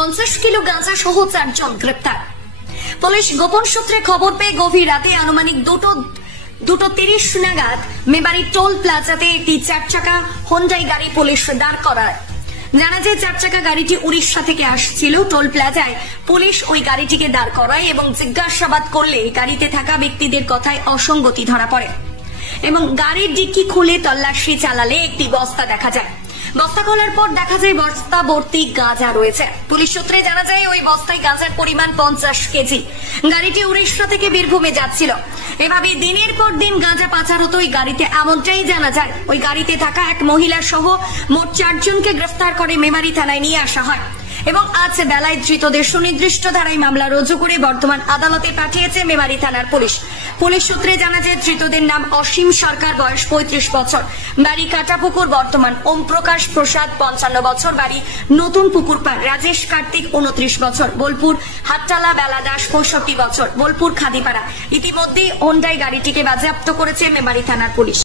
50 kilo গাঁজা সহ 4 জন গ্রেপ্তার। পুলিশ গোপন সূত্রে খবর পেয়ে গভীর রাতে আনুমানিক 2:30 নাগাদ মেবাড়ি টোল প্লাজাতে একটি 4 চাকা হোন্ডাই গাড়ি পুলিশ দাঁড় করায়। জানা যায় 4 চাকা গাড়িটি উড়িষ্যা থেকে আসছিল। টোল প্লাজায় পুলিশ ওই গাড়িটিকে দাঁড় করায় এবং জিজ্ঞাসাবাদ করলে গাড়িতে থাকা ব্যক্তিদের কথায় অসঙ্গতি ধরা পড়ে এবং গাড়ির ডিক্কি খুলে তল্লাশি চালালে একটি বস্তা দেখা যায়। বস্তা খোলার পর দেখা যায় বস্তা ভর্তি গাঁজা রয়েছে। পুলিশ সূত্রে জানা যায় ওই বস্তায় গাঁজার পরিমাণ 50 কেজি। গাড়িটি উড়িষ্যা থেকে বীরভূমে যাচ্ছিল। এভাবে দিনের পর দিন গাঁজা পাচার হতো ওই গাড়িতে, এমনটাই জানা যায়। ওই গাড়িতে থাকা এক মহিলা সহ মোট 4 জনকে গ্রেফতার করে মেমারি থানায় নিয়ে আসা হয় এবং আজ বেলায় ধৃতদের সুনির্দিষ্ট ধারায় মামলা রুজু করে বর্তমান আদালতে পাঠিয়েছে মেমারি থানার পুলিশ। পুলিশ সূত্রে জানা যায় ধৃতদের নাম অসীম সরকার, বয়স 35 বছর, বাড়ি কাটাপুকুর, বর্তমান ওম প্রকাশ প্রসাদ 55 বছর, বাড়ি নতুন পুকুর পাড়, রাজেশ কার্তিক 29 বছর, বোলপুর হাট্টালা, বেলা দাস 65 বছর, বোলপুর খাদিপাড়া। ইতিমধ্যেই হোন্ডাই গাড়িটিকে বাজেয়াপ্ত করেছে মেমারি থানার পুলিশ।